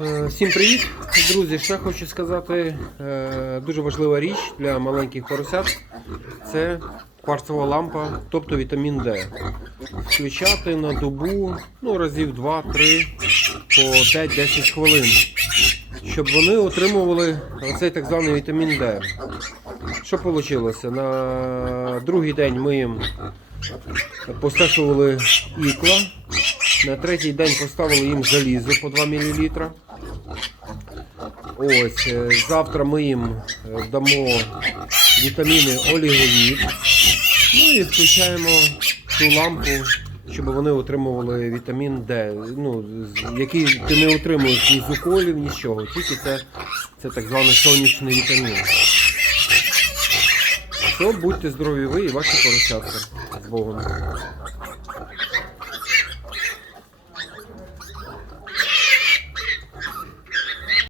Е, Всім привіт, друзі! Ще хочу сказати, е, дуже важлива річ для маленьких поросят це кварцева лампа, тобто вітамін Д. Включати на добу ну, разів 2-3 по 5-10 хвилин, щоб вони отримували оцей так званий вітамін Д. Що вийшло? На другий день ми їм постачували ікла. На третій день поставили їм залізо по 2 мл. Ось, е, завтра ми їм е, дамо вітаміни оліговід. Ну і включаємо цю лампу, щоб вони отримували вітамін Д, ну, який ти не отримуєш ні з уколів, нічого, тільки це, це так званий сонячний вітамін. Все, будьте здорові ви і ваші поросятка. З Богом.